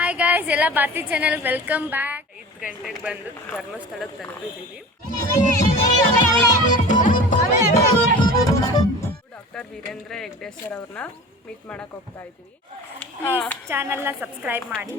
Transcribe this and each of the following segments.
Hi guys, ಎಲ್ಲ Bharati channel welcome back. 5 ಗಂಟೆಗೆ ಬಂದು ಧರ್ಮಸ್ಥಳಕ್ಕೆ ತಲುಪಿದ್ದೀವಿ. ಡಾಕ್ಟರ್ ವೀರೇಂದ್ರ ಹೆಗ್ಡೆ ಸರ್ ಅವ್ರನ್ನ ಮೀಟ್ ಮಾಡಕ್ಕೆ ಹೋಗ್ತಾ ಇದ್ದೀವಿ. ಚಾನೆಲ್ನ ಸಬ್ಸ್ಕ್ರೈಬ್ ಮಾಡಿ.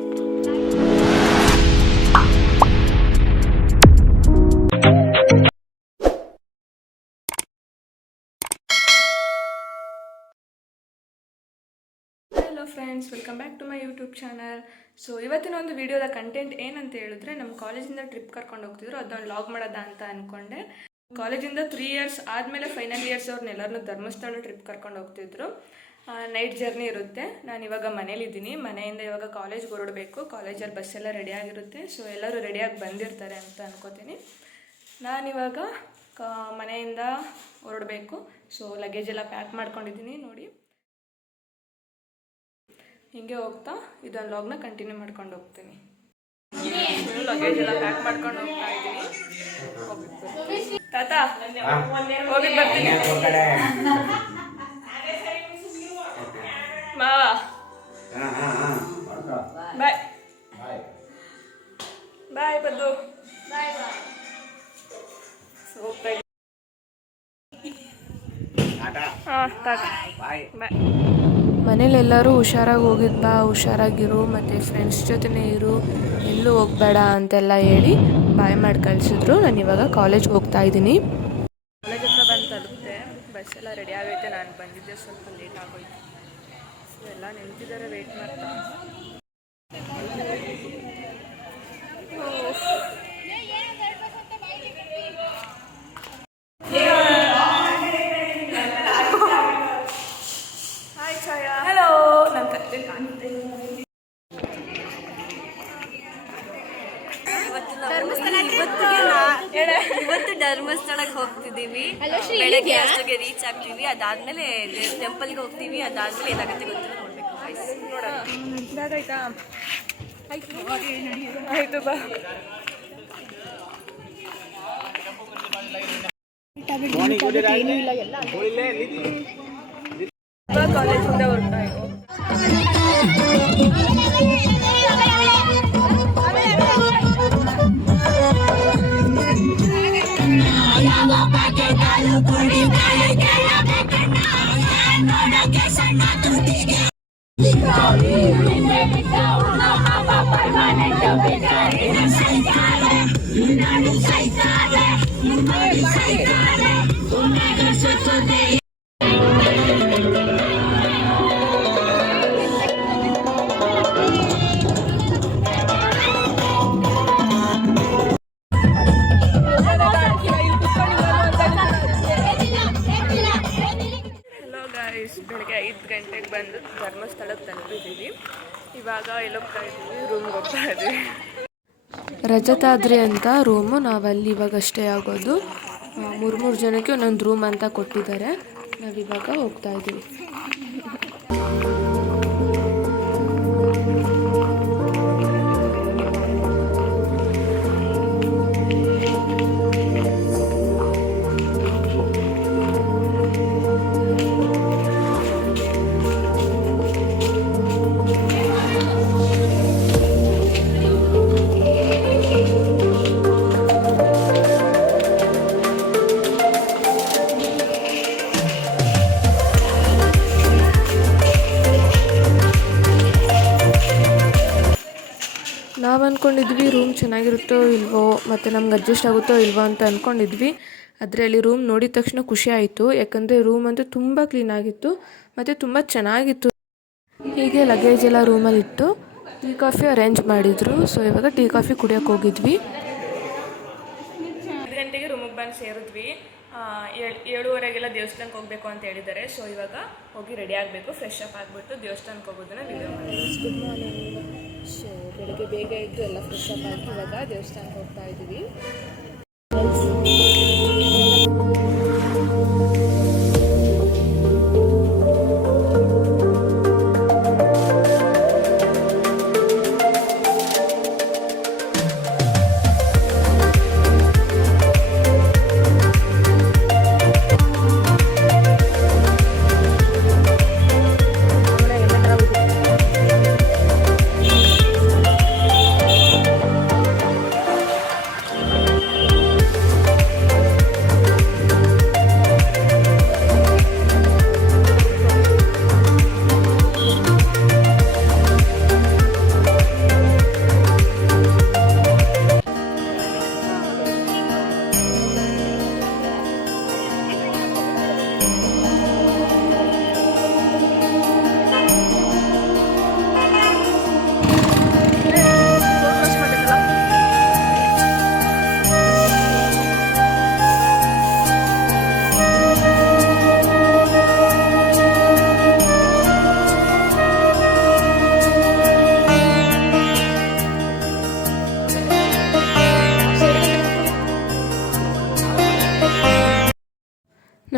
Hello friends, welcome back to my YouTube channel. So ಇವತ್ತಿನ ಒಂದು ವಿಡಿಯೋದ ಕಂಟೆಂಟ್ ಏನಂತ ಹೇಳಿದ್ರೆ, ನಮ್ಮ ಕಾಲೇಜಿಂದ ಟ್ರಿಪ್ ಕರ್ಕೊಂಡು ಹೋಗ್ತಿದ್ರು, ಅದನ್ನು ಲಾಗ್ ಮಾಡೋದ ಅಂತ ಅಂದ್ಕೊಂಡೆ. ಕಾಲೇಜಿಂದ 3 ಇಯರ್ಸ್ ಆದಮೇಲೆ ಫೈನಲ್ ಇಯರ್ಸ್ ಅವ್ರನ್ನೆಲ್ಲರನ್ನೂ ಧರ್ಮಸ್ಥಳ ಟ್ರಿಪ್ ಕರ್ಕೊಂಡು ಹೋಗ್ತಿದ್ರು. ನೈಟ್ ಜರ್ನಿ ಇರುತ್ತೆ. ನಾನು ಇವಾಗ ಮನೇಲಿದ್ದೀನಿ. ಮನೆಯಿಂದ ಇವಾಗ ಕಾಲೇಜ್ಗೆ ಹೊರಡಬೇಕು. ಕಾಲೇಜಲ್ಲಿ ಬಸ್ಸೆಲ್ಲ ರೆಡಿಯಾಗಿರುತ್ತೆ. ಸೊ ಎಲ್ಲರೂ ರೆಡಿಯಾಗಿ ಬಂದಿರ್ತಾರೆ ಅಂತ ಅನ್ಕೋತೀನಿ. ನಾನಿವಾಗ ಮನೆಯಿಂದ ಹೊರಡಬೇಕು. ಸೊ ಲಗೇಜ್ ಎಲ್ಲ ಪ್ಯಾಕ್ ಮಾಡ್ಕೊಂಡಿದ್ದೀನಿ ನೋಡಿ. ಹಿಂಗೆ ಹೋಗ್ತಾ ಇದೊಂದು ಲಾಗ್ನ ಕಂಟಿನ್ಯೂ ಮಾಡ್ಕೊಂಡು ಹೋಗ್ತೀನಿ. ಲಗೇಜ್ ಎಲ್ಲ ಪ್ಯಾಕ್ ಮಾಡ್ಕೊಂಡು ಹೋಗ್ತಾ ಇದ್ದೀನಿ. ತಾತ ಹೋಗಿ ಬರ್ತೀನಿ. ಮಾವ ಬಾಯ್ ಬಾಯ್ ಬದ್ದು. ಹೋಗ್ತಾ ಇದ್ದೀನಿ. ಬಾಯ್ ಬಾಯ್. ಮನೇಲೆಲ್ಲರೂ ಹುಷಾರಾಗಿ ಹೋಗಿದ್ಬಾ, ಹುಷಾರಾಗಿರು, ಮತ್ತು ಫ್ರೆಂಡ್ಸ್ ಜೊತೆನೇ ಇರು, ಎಲ್ಲೂ ಹೋಗಬೇಡ ಅಂತೆಲ್ಲ ಹೇಳಿ ಬಾಯ್ ಮಾಡಿ ಕಳಿಸಿದ್ರು. ನಾನು ಇವಾಗ ಕಾಲೇಜ್ಗೆ ಹೋಗ್ತಾ ಇದ್ದೀನಿ. ಕಾಲೇಜ್ ಹತ್ರ ಬಂದು ತಲುಪಿದೆ. ಬಸ್ ಎಲ್ಲ ರೆಡಿ ಆಗೈತೆ. ನಾನು ಬಂದಿದ್ದೆ ಸ್ವಲ್ಪ ಲೇಟ್ ಆಗೋಯ್ತು. ಸೊ ಎಲ್ಲ ನಿಂತಿದ್ದಾರೆ, ವೆಯ್ಟ್ ಮಾಡ್ತಾ. ಇವತ್ತು ಧರ್ಮಸ್ಥಳಕ್ಕೆ ಹೋಗ್ತಿದ್ದೀವಿ. ಬೆಳಗ್ಗೆ ಅಷ್ಟೊತ್ತಿಗೆ ರೀಚ್ ಆಗ್ತೀವಿ. ಅದಾದ್ಮೇಲೆ ಟೆಂಪಲ್ಗೆ ಹೋಗ್ತೀವಿ. ಅದಾದ್ಮೇಲೆ ಏನಾಗುತ್ತೆ ಗೊತ್ತಿಲ್ಲ, ನೋಡ್ಬೇಕು. ಆಯ್ತಾ ಆಯ್ತು ಬಾ. ಕಾಲೇಜಿಂದ ಹೊರಡ್ತಾ ಇದ್ದೀವಿ. ಬೆಳಗ್ಗೆ 5 ಗಂಟೆಗೆ ಬಂದು ಧರ್ಮಸ್ಥಳಕ್ಕೆ ತಲುಪಿದ್ದೀವಿ. ಇವಾಗ ಹೋಗ್ತಾ ಇದ್ದೀವಿ, ರೂಮ್ಗೆ ಹೋಗ್ತಾ ಇದ್ದೀವಿ. ರಜತಾದ್ರಿ ಅಂತ ರೂಮು. ನಾವಲ್ಲಿ ಇವಾಗ ಸ್ಟೇ ಆಗೋದು. 3 ಜನಕ್ಕೆ ಒಂದೊಂದು ರೂಮ್ ಅಂತ ಕೊಟ್ಟಿದ್ದಾರೆ. ನಾವಿವಾಗ ಹೋಗ್ತಾ ಇದ್ದೀವಿ. ನಾವು ಅಂದ್ಕೊಂಡಿದ್ವಿ ರೂಮ್ ಚೆನ್ನಾಗಿರುತ್ತೋ ಇಲ್ವೋ, ಮತ್ತು ನಮ್ಗೆ ಅಡ್ಜಸ್ಟ್ ಆಗುತ್ತೋ ಇಲ್ವೋ ಅಂತ ಅಂದ್ಕೊಂಡಿದ್ವಿ. ಅದರಲ್ಲಿ ರೂಮ್ ನೋಡಿದ ತಕ್ಷಣ ಖುಷಿ ಆಯಿತು. ಯಾಕಂದರೆ ರೂಮ್ ಅಂತೂ ತುಂಬ ಕ್ಲೀನಾಗಿತ್ತು ಮತ್ತು ತುಂಬ ಚೆನ್ನಾಗಿತ್ತು. ಹೀಗೆ ಲಗೇಜ್ ಎಲ್ಲ ರೂಮಲ್ಲಿ ಇಟ್ಟು ಟೀ ಕಾಫಿ ಅರೇಂಜ್ ಮಾಡಿದರು. ಸೊ ಇವಾಗ ಟೀ ಕಾಫಿ ಕುಡಿಯೋಕ್ಕೆ ಹೋಗಿದ್ವಿ. 5 ಗಂಟೆಗೆ ರೂಮಿಗೆ ಬಂದು ಸೇರಿದ್ವಿ. 7:30ಗೆಲ್ಲ ದೇವಸ್ಥಾನಕ್ಕೆ ಹೋಗಬೇಕು ಅಂತ ಹೇಳಿದ್ದಾರೆ. ಸೊ ಇವಾಗ ಹೋಗಿ ರೆಡಿ ಆಗಬೇಕು. ಫ್ರೆಶ್ ಅಪ್ ಆಗಿಬಿಟ್ಟು ದೇವಸ್ಥಾನಕ್ಕೆ ಹೋಗೋದನ್ನ ವಿಡಿಯೋ ಮಾಡಿ. Good morning. ಸೊ ಬೆಳಗ್ಗೆ ಬೇಗ ಇದ್ದು ಎಲ್ಲ ಫ್ರೆಶ್ ಅಪ್ ಆಗಿ ಇವಾಗ ದೇವಸ್ಥಾನಕ್ಕೆ ಹೋಗ್ತಾ ಇದ್ದೀವಿ.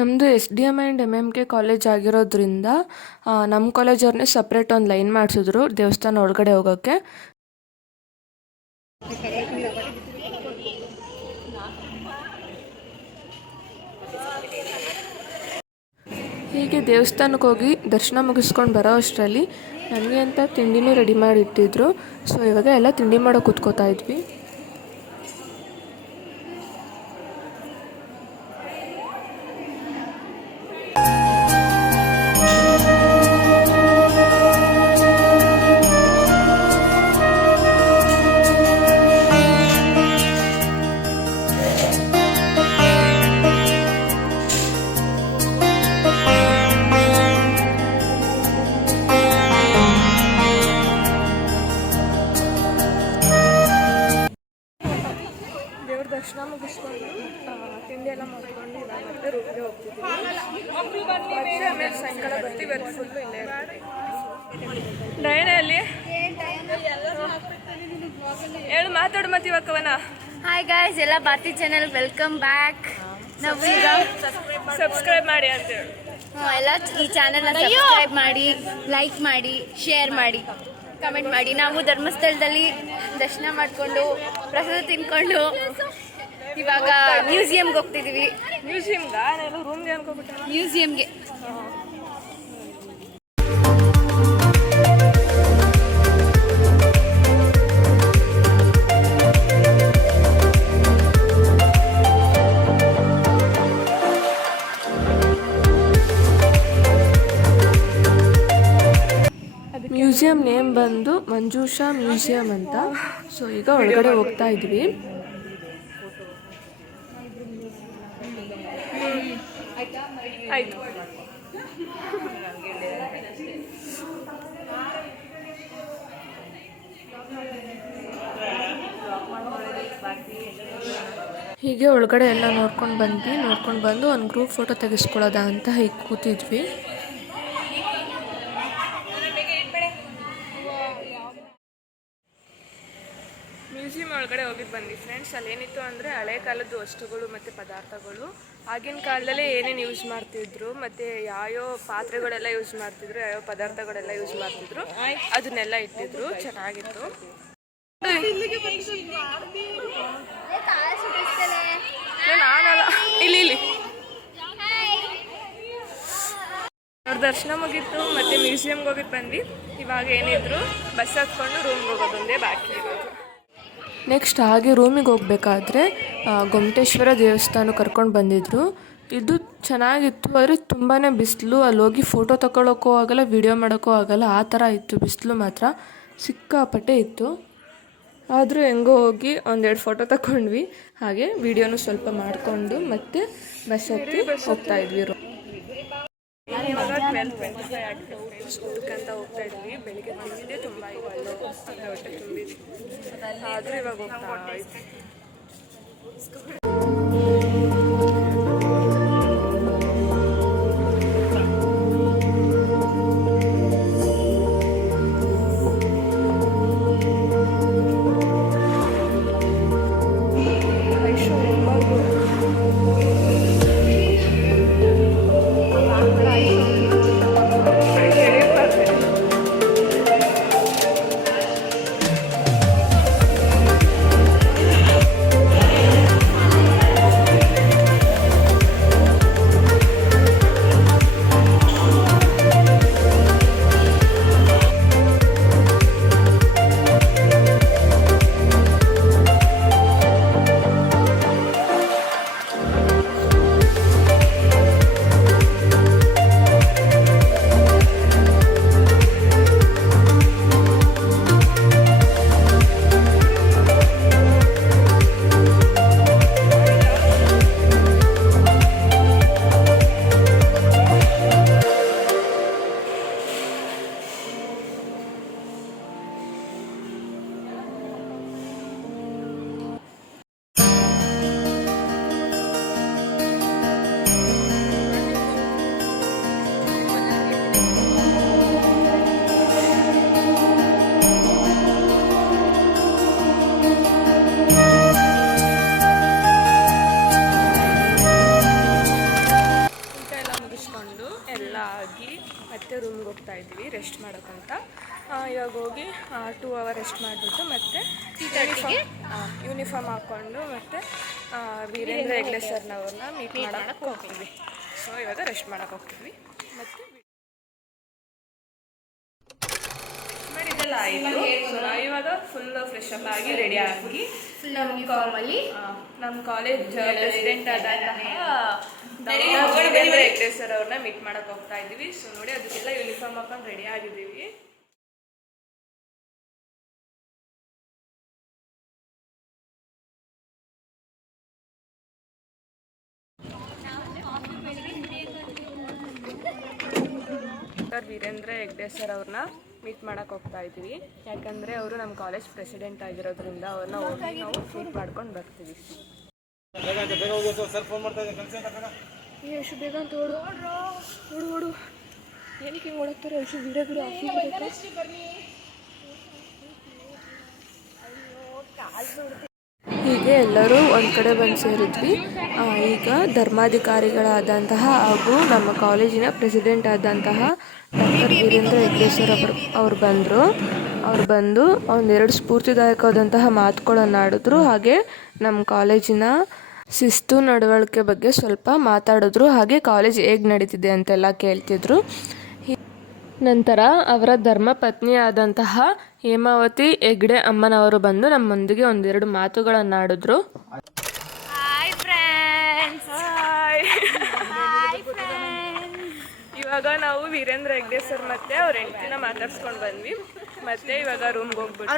ನಮ್ಮದು SDM&MMK ಕಾಲೇಜ್ ಆಗಿರೋದ್ರಿಂದ ನಮ್ಮ ಕಾಲೇಜವ್ರನ್ನೇ ಸಪ್ರೇಟ್ ಒಂದು ಲೈನ್ ಮಾಡಿಸಿದ್ರು ದೇವಸ್ಥಾನ ಒಳಗಡೆ ಹೋಗೋಕ್ಕೆ. ಹೀಗೆ ದೇವಸ್ಥಾನಕ್ಕೆ ಹೋಗಿ ದರ್ಶನ ಮುಗಿಸ್ಕೊಂಡು ಬರೋ ಅಷ್ಟರಲ್ಲಿ ನನಗೆ ಅಂತ ತಿಂಡಿನೂ ರೆಡಿ ಮಾಡಿ ಇಟ್ಟಿದ್ರು. ಸೊ ಇವಾಗ ಎಲ್ಲ ತಿಂಡಿ ಮಾಡೋ ಕೂತ್ಕೋತಾ ಇದ್ವಿ. ದೇವ್ರ ದರ್ಶನ ಮುಗಿಸ್ಕೊಂಡು ತಿಂಡಿ ಎಲ್ಲ ಮಾಡ್ಕೊಂಡು ಇವಾಗ ಮತ್ತೆ ರೂಮ್ಗೆ ಹೋಗ್ತಿದ್ದೀವಿ. ಮತ್ತೆ ಆಮೇಲೆ ಸಾಯಂಕಾಲ ಬರ್ತೀವಿ. ಫುಲ್ಲು ಇಲ್ಲೇ ಡೈನಲ್ಲಿ ಹೇಳು ಮಾತಾಡು ಮತ್ತೆ ಇವಾಗ ಕವನ. ಹಾಯ್ ಗಾಯ್ಸ್, ಎಲ್ಲ ಭಾರತಿ ಚಾನೆಲ್ ವೆಲ್ಕಮ್ ಬ್ಯಾಕ್. ನಾವು ಈಗ ಸಬ್ಸ್ಕ್ರೈಬ್ ಮಾಡಿ ಅಂತೇಳಿ ಎಲ್ಲ ಈ ಚಾನೆಲ್ನ ಸಬ್ಸ್ಕ್ರೈಬ್ ಮಾಡಿ, ಲೈಕ್ ಮಾಡಿ, ಶೇರ್ ಮಾಡಿ, ಕಮೆಂಟ್ ಮಾಡಿ. ನಾವು ಧರ್ಮಸ್ಥಳದಲ್ಲಿ ದರ್ಶನ ಮಾಡಿಕೊಂಡು ಪ್ರಸಾದ ತಿನ್ಕೊಂಡು ಇವಾಗ ಮ್ಯೂಸಿಯಂಗೆ ಹೋಗ್ತಿದ್ದೀವಿ. ರೂಮ್ಗೆ ಅನ್ಕೋಬಿಟ್ಟೆ. ಮ್ಯೂಸಿಯಂಗೆ ಮ್ಯೂಸಿಯಂ ನೇಮ್ ಬಂದು ಮಂಜೂಷಾ ಮ್ಯೂಸಿಯಂ ಅಂತ. ಸೊ ಈಗ ಒಳಗಡೆ ಹೋಗ್ತಾ ಇದ್ವಿ. ಆಯ್ತು. ಹೀಗೆ ಒಳಗಡೆ ಎಲ್ಲ ನೋಡ್ಕೊಂಡು ಬಂದು ಒಂದು ಗ್ರೂಪ್ ಫೋಟೋ ತೆಗೆಸ್ಕೊಳ್ಳೋದ ಅಂತ ಹೀಗೆ ಕೂತಿದ್ವಿ. ಮ್ಯೂಸಿಯಂ ಒಳಗಡೆ ಹೋಗಿ ಬಂದ್ವಿ ಫ್ರೆಂಡ್ಸ್. ಅಲ್ಲೇನಿತ್ತು ಅಂದರೆ ಹಳೆ ಕಾಲದ ವಸ್ತುಗಳು ಮತ್ತು ಪದಾರ್ಥಗಳು, ಆಗಿನ ಕಾಲದಲ್ಲೇ ಏನೇನು ಯೂಸ್ ಮಾಡ್ತಿದ್ರು ಮತ್ತು ಯಾವ್ಯಾವ ಪಾತ್ರೆಗಳೆಲ್ಲ ಯೂಸ್ ಮಾಡ್ತಿದ್ರು, ಯಾವ್ಯಾವ ಪದಾರ್ಥಗಳೆಲ್ಲ ಯೂಸ್ ಮಾಡ್ತಿದ್ರು ಅದನ್ನೆಲ್ಲ ಇಟ್ಟಿದ್ರು. ಚೆನ್ನಾಗಿತ್ತು. ನಾನಲ್ಲ, ಇಲ್ಲಿ ಅವ್ರ ದರ್ಶನ ಮುಗೀತು. ಮತ್ತು ಮ್ಯೂಸಿಯಮ್ಗೆ ಹೋಗಿ ಬಂದ್ವಿ. ಇವಾಗ ಏನಿದ್ರು ಬಸ್ ಹತ್ಕೊಂಡು ರೂಮ್ಗೆ ಹೋಗೋದೊಂದೇ ಬಾಕಿ ಇರೋದು. ನೆಕ್ಸ್ಟ್ ಹಾಗೆ ರೂಮಿಗೆ ಹೋಗ್ಬೇಕಾದ್ರೆ ಗೊಮ್ಮಟೇಶ್ವರ ದೇವಸ್ಥಾನ ಕರ್ಕೊಂಡು ಬಂದಿದ್ರು. ಇದು ಚೆನ್ನಾಗಿತ್ತು, ಆದರೆ ತುಂಬಾ ಬಿಸಿಲು. ಅಲ್ಲಿ ಹೋಗಿ ಫೋಟೋ ತಗೊಳ್ಳೋಕ್ಕೂ ಆಗಲ್ಲ, ವಿಡಿಯೋ ಮಾಡೋಕ್ಕೂ ಆಗಲ್ಲ, ಆ ಥರ ಇತ್ತು. ಬಿಸಿಲು ಮಾತ್ರ ಸಿಕ್ಕಾಪಟ್ಟೆ ಇತ್ತು. ಆದರೂ ಹೆಂಗೋ ಹೋಗಿ ಒಂದೆರಡು ಫೋಟೋ ತಗೊಂಡ್ವಿ. ಹಾಗೆ ವಿಡಿಯೋನು ಸ್ವಲ್ಪ ಮಾಡಿಕೊಂಡು ಮತ್ತೆ ಬಸ್ ಹತ್ತಿ ಹೋಗ್ತಾ ಇದ್ವಿ. ಇವಾಗ 12:25 ಆಗಿದೆ. ಊಟಕ್ಕಂತ ಹೋಗ್ತಾ ಇದ್ವಿ. ಬೆಳಿಗ್ಗೆ ತಿಂದಿದ್ದೆ ತುಂಬ ಹೊಟ್ಟೆ ತುಂಬಿದ್ವಿ. ಆದರೂ ಇವಾಗ ಹೋಗ್ತಾ ಇದ್ವಿ. ಬ್ರೇಕ್ಫಾಸ್ಟ್ ಮಾಡಿಬಿಟ್ಟು ಮತ್ತೆ ಯೂನಿಫಾರ್ಮ್ ಹಾಕ್ಕೊಂಡು ಮತ್ತೆ ವೀರೇಂದ್ರ ಹೆಗ್ಡೆ ಸರ್ನವ್ರನ್ನ ಮೀಟ್ ಮಾಡೋಕ್ಕೆ ಹೋಗ್ತೀವಿ. ಸೊ ಇವಾಗ ರೆಸ್ಟ್ ಮಾಡೋಕ್ಕೆ ಹೋಗ್ತೀವಿ. ಮತ್ತು ಇದೆಲ್ಲ ಆಯಿತು. ಸೊ ಇವಾಗ ಫುಲ್ ಫ್ರೆಶ್ ಅಪ್ ಆಗಿ ರೆಡಿ ಆಗಿ ಯೂನಿಫಾರ್ಮಲ್ಲಿ ನಮ್ಮ ಕಾಲೇಜ್ ಪ್ರೆಸಿಡೆಂಟ್ ಆದಂತಹ ವೀರೇಂದ್ರ ಹೆಗ್ಡೆ ಸರ್ ಅವ್ರನ್ನ ಮೀಟ್ ಮಾಡೋಕ್ಕೆ ಹೋಗ್ತಾ ಇದ್ದೀವಿ. ಸೊ ನೋಡಿ ಅದಕ್ಕೆಲ್ಲ ಯೂನಿಫಾರ್ಮ್ ಹಾಕೊಂಡು ರೆಡಿ ಆಗಿದ್ದೀವಿ. ವೀರೇಂದ್ರ ಹೆಗ್ಡೆ ಸರ್ ಅವ್ರನ್ನ ಮೀಟ್ ಮಾಡೋಕ್ಕೆ ಹೋಗ್ತಾ ಇದ್ದೀವಿ. ಯಾಕಂದರೆ ಅವರು ನಮ್ಮ ಕಾಲೇಜ್ ಪ್ರೆಸಿಡೆಂಟ್ ಆಗಿರೋದ್ರಿಂದ ಅವ್ರನ್ನ ಹೋಗಿ ನಾವು ಮೀಟ್ ಮಾಡ್ಕೊಂಡು ಬರ್ತೀವಿ. ಯಶು ಬೇಗ ಅಂತ ಓಡು ಓಡು ಓಡು. ಏನಕ್ಕೆ ಹಿಂಗೆ ಓಡಾಕ್ತಾರೆ ಯಶು? ವಿಡಿಯೋ ಹೀಗೆ ಎಲ್ಲರೂ ಒಂದು ಕಡೆ ಬಂದು ಸೇರಿದ್ವಿ. ಈಗ ಧರ್ಮಾಧಿಕಾರಿಗಳಾದಂತಹ ಹಾಗೂ ನಮ್ಮ ಕಾಲೇಜಿನ ಪ್ರೆಸಿಡೆಂಟ್ ಆದಂತಹ ಡಾಕ್ಟರ್ ವೀರೇಂದ್ರ ಹೆಗ್ಡೆ ಸರ್ ಅವ್ರು ಬಂದು ಒಂದೆರಡು ಸ್ಫೂರ್ತಿದಾಯಕವಾದಂತಹ ಮಾತುಗಳನ್ನು ಆಡಿದ್ರು. ಹಾಗೆ ನಮ್ಮ ಕಾಲೇಜಿನ ಶಿಸ್ತು ನಡವಳಿಕೆ ಬಗ್ಗೆ ಸ್ವಲ್ಪ ಮಾತಾಡಿದ್ರು. ಹಾಗೆ ಕಾಲೇಜ್ ಹೇಗೆ ನಡೀತಿದೆ ಅಂತೆಲ್ಲ ಕೇಳ್ತಿದ್ರು. ನಂತರ ಅವರ ಧರ್ಮಪತ್ನಿಯಾದಂತಹ ಹೇಮಾವತಿ ಹೆಗ್ಡೆ ಅಮ್ಮನವರು ಬಂದು ನಮ್ಮೊಂದಿಗೆ ಒಂದೆರಡು ಮಾತುಗಳನ್ನಾಡಿದ್ರು. ಇವಾಗ ನಾವು ವೀರೇಂದ್ರ ಹೆಗ್ಡೆ ಸರ್ ಮತ್ತೆ ಅವ್ರ ಹೆಂಡತಿನ ಮಾತಾಡ್ಸ್ಕೊಂಡು ಬಂದ್ವಿ. ಮತ್ತೆ ಇವಾಗ ರೂಮ್ಗೆ ಹೋಗ್ಬಿಟ್ಟು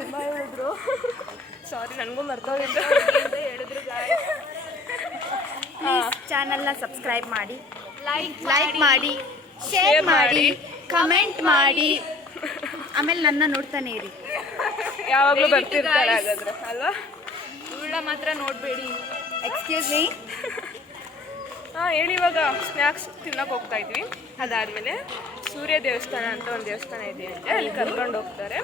ತುಂಬ ಹೇಳಿದ್ರು. ಸಾರಿ, ನನಗೂ ಮರ್ತೋಗಿದ್ದು ಹೇಳಿದ್ರು. ಚಾನಲ್ನ ಸಬ್ಸ್ಕ್ರೈಬ್ ಮಾಡಿ, ಲೈಕ್ ಮಾಡಿ, ಶೇರ್ ಮಾಡಿ, ಕಮೆಂಟ್ ಮಾಡಿ, ಆಮೇಲೆ ನನ್ನ ನೋಡ್ತಾನೆ ಇರಿ. ಯಾವಾಗಲೂ ಬರ್ತಿರ್ತಾರೆ ಹಾಗಾದ್ರೆ ಅಲ್ವಾ? ಇವಳ ಮಾತ್ರ ನೋಡಬೇಡಿ. Excuse me. ಹೇಳಿ. ಇವಾಗ ಸ್ನ್ಯಾಕ್ಸ್ ತಿನ್ನೋಕೆ ಹೋಗ್ತಾ ಇದ್ವಿ. ಅದಾದಮೇಲೆ ಸೂರ್ಯ ದೇವಸ್ಥಾನ ಅಂತ ಒಂದು ದೇವಸ್ಥಾನ ಇದೆ ಅಂತೆ, ಅಲ್ಲಿ ಕರ್ಕೊಂಡು ಹೋಗ್ತಾರೆ.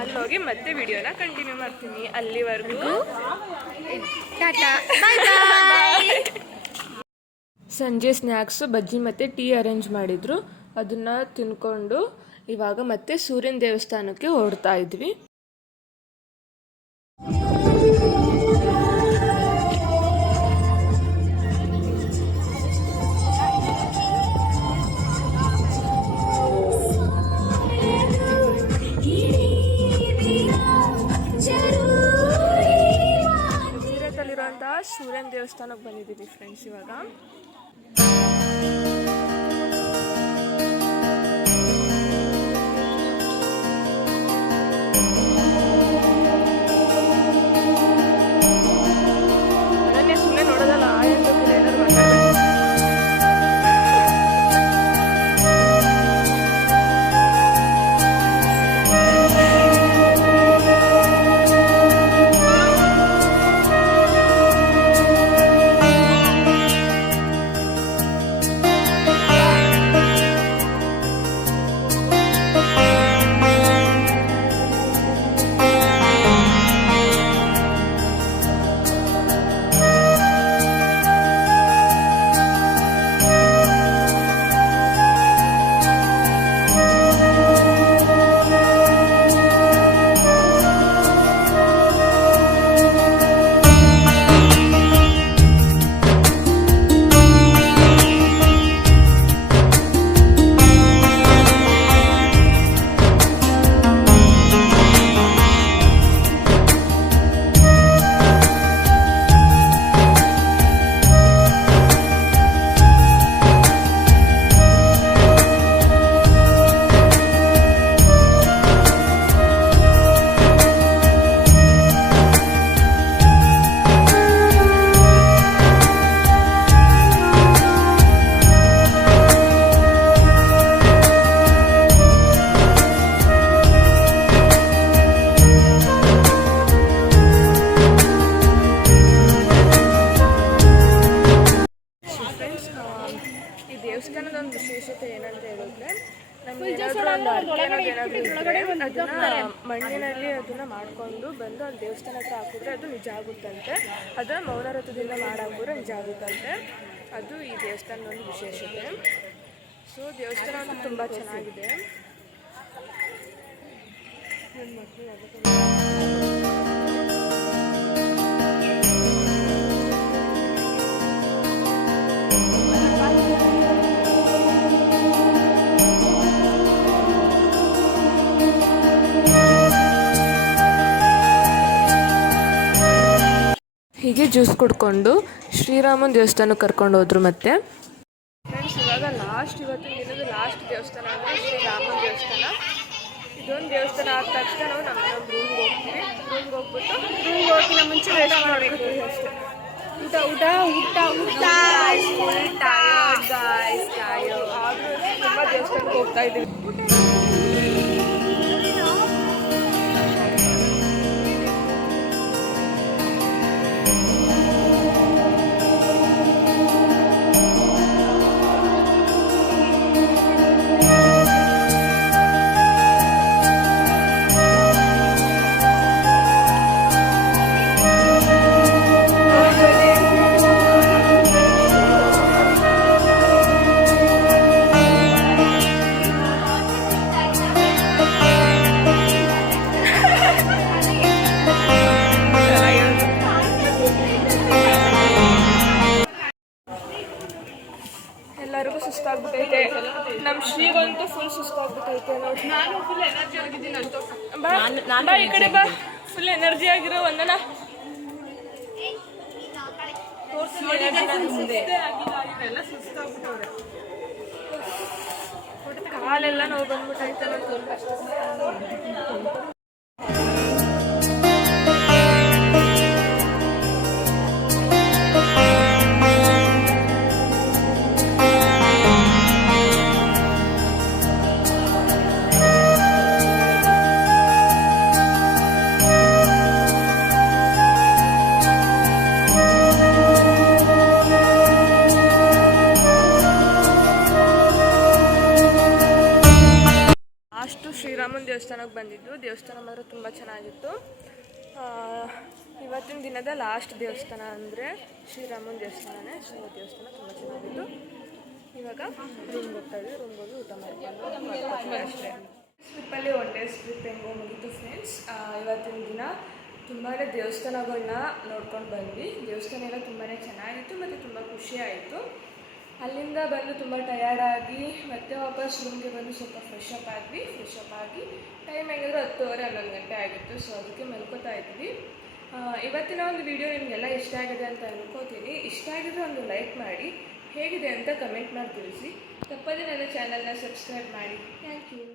ಅಲ್ಲಿ ಹೋಗಿ ಮತ್ತೆ ವಿಡಿಯೋನ ಕಂಟಿನ್ಯೂ ಮಾಡ್ತೀನಿ. ಅಲ್ಲಿವರೆಗೂ ಟಾಟಾ, ಬಾಯ್ ಬಾಯ್. ಸಂಜೆ ಸ್ನ್ಯಾಕ್ಸು ಬಜ್ಜಿ ಮತ್ತು ಟೀ ಅರೇಂಜ್ ಮಾಡಿದ್ರು. ಅದನ್ನು ತಿನ್ಕೊಂಡು ಇವಾಗ ಮತ್ತೆ ಸೂರ್ಯನ ದೇವಸ್ಥಾನಕ್ಕೆ ಹೊರಡ್ತಾ ಇದ್ವಿ. ಸೂರತಲ್ಲಿರುವಂತಹ ಸೂರ್ಯನ ದೇವಸ್ಥಾನಕ್ಕೆ ಬಂದಿದ್ದೀವಿ ಫ್ರೆಂಡ್ಸ್. ಇವಾಗ ಅದನ್ನೇ ಸುಮ್ಮನೆ ನೋಡೋದಲ್ಲ, ಏನಾದ್ರು ಮಾತಾಡಬೇಕು. ದೇವಸ್ಥಾನದ ಒಂದು ವಿಶೇಷತೆ ಏನಂತ ಹೇಳಿದ್ರೆ, ನಮ್ಗೆ ಏನಾದರೂ ಒಂದು ಅರ್ಕೆ ಅನ್ನೋದು ಏನಾದರೂ ಇದ್ದರೆ ಅದನ್ನು ಮಣ್ಣಿನಲ್ಲಿ ಅದನ್ನು ಮಾಡಿಕೊಂಡು ಬಂದು ಅಲ್ಲಿ ದೇವಸ್ಥಾನ ಹತ್ರ ಹಾಕಿದ್ರೆ ಅದು ನಿಜ ಆಗುತ್ತಂತೆ. ಅದು ಮೌನವ್ರತದಿಂದ ಮಾಡಾಕಿದ್ರೆ ನಿಜ ಆಗುತ್ತಂತೆ. ಅದು ಈ ದೇವಸ್ಥಾನದ ಒಂದು ವಿಶೇಷತೆ. ಸೊ ದೇವಸ್ಥಾನ ಅಂತೂ ತುಂಬ ಚೆನ್ನಾಗಿದೆ. ಹೀಗೆ ಜ್ಯೂಸ್ ಕುಡ್ಕೊಂಡು ಶ್ರೀರಾಮನ ದೇವಸ್ಥಾನಕ್ಕೆ ಕರ್ಕೊಂಡು ಹೋದ್ರು. ಮತ್ತೆ ಫ್ರೆಂಡ್ಸ್, ಇವಾಗ ಇವತ್ತಿನ ದಿನದ ಲಾಸ್ಟ್ ದೇವಸ್ಥಾನ ಅಂದರೆ ಶ್ರೀರಾಮನ ದೇವಸ್ಥಾನ. ಇದೊಂದು ದೇವಸ್ಥಾನ ಆದ ತಕ್ಷಣ ನಾವು ನಮ್ಮ ರೂಮ್ಗೆ ಹೋಗ್ತೀವಿ. ರೂಮ್ಗೆ ಹೋಗಿನ ಮುಂಚೆ ರೆಸ್ಟ್ ಮಾಡಬೇಕು ಅಷ್ಟೇ. ಊಟ ಆದರೂ ತುಂಬ ದೇವಸ್ಥಾನಕ್ಕೆ ಹೋಗ್ತಾ ಇದ್ದೀವಿ. ಎಲ್ಲರಿಗೂ ಸುಸ್ತಾಗ್ಬಿಟ್ಟೈತೆ. ನಮ್ಮ ಶ್ರೀಗಂತೂ ಫುಲ್ ಸುಸ್ತಾಗ್ಬಿಟ್ಟೈತೆ ನೋಡಿ. ನಾನು ಫುಲ್ ಎನರ್ಜಿ ಆಗಿದ್ದೀನಿ ಅಂತ. ಬಾ ಈ ಕಡೆ ಬಾ, ಫುಲ್ ಎನರ್ಜಿ ಆಗಿರೋ ಒಂದನ ಕಾಲೆಲ್ಲ ನೋವು ಬಂದ್ಬಿಟ್ಟೈತೆ ನಂಗೆ. ಶ್ರೀರಾಮನ ದೇವಸ್ಥಾನಕ್ಕೆ ಬಂದಿದ್ದು. ದೇವಸ್ಥಾನ ಮಾತ್ರ ತುಂಬ ಚೆನ್ನಾಗಿತ್ತು. ಇವತ್ತಿನ ದಿನದ ಲಾಸ್ಟ್ ದೇವಸ್ಥಾನ ಅಂದರೆ ಶ್ರೀರಾಮನ ದೇವಸ್ಥಾನನೇ. ಸೊ ದೇವಸ್ಥಾನ ತುಂಬ ಚೆನ್ನಾಗಿತ್ತು. ಇವಾಗ ರೂಮ್ಗೆ ಹೋಗ್ತಾ ಇದ್ವಿ. ರೂಮ್ಗೆ ಹೋಗಿ ಊಟ ಮಾಡ್ಕೊಂಡು ಅಷ್ಟೇ. ಟ್ರಿಪ್ಪಲ್ಲಿ ಒನ್ ಡೇಸ್ ಟ್ರಿಪ್ ಹೆಂಗೋ ಮುಗೀತು ಫ್ರೆಂಡ್ಸ್. ಇವತ್ತಿನ ದಿನ ತುಂಬಾ ದೇವಸ್ಥಾನಗಳನ್ನ ನೋಡ್ಕೊಂಡು ಬಂದ್ವಿ. ದೇವಸ್ಥಾನ ಎಲ್ಲ ತುಂಬಾ ಚೆನ್ನಾಗಿತ್ತು ಮತ್ತು ತುಂಬ ಖುಷಿ ಆಯಿತು. ಅಲ್ಲಿಂದ ಬಂದು ತುಂಬ ಟಯರ್ಡಾಗಿ ಮತ್ತೆ ವಾಪಸ್ ರೂಮ್ಗೆ ಬಂದು ಸ್ವಲ್ಪ ಫ್ರೆಶ್ ಅಪ್ ಆಗಿ ಟೈಮ್ ಹೆಂಗಿದ್ರು 10:30-11 ಗಂಟೆ ಆಗಿತ್ತು. ಸೊ ಅದಕ್ಕೆ ಮಲ್ಕೋತಾ ಇದ್ವಿ. ಇವತ್ತಿನ ಒಂದು ವಿಡಿಯೋ ನಿಮಗೆಲ್ಲ ಇಷ್ಟ ಆಗಿದೆ ಅಂತ ಅನ್ಕೋತೀನಿ. ಇಷ್ಟ ಆಗಿದ್ರೆ ಒಂದು ಲೈಕ್ ಮಾಡಿ, ಹೇಗಿದೆ ಅಂತ ಕಮೆಂಟ್ ಮಾಡಿ ತಿಳಿಸಿ. ತಪ್ಪದೇ ನನ್ನ ಚಾನಲ್ನ ಸಬ್ಸ್ಕ್ರೈಬ್ ಮಾಡಿ. Thank you.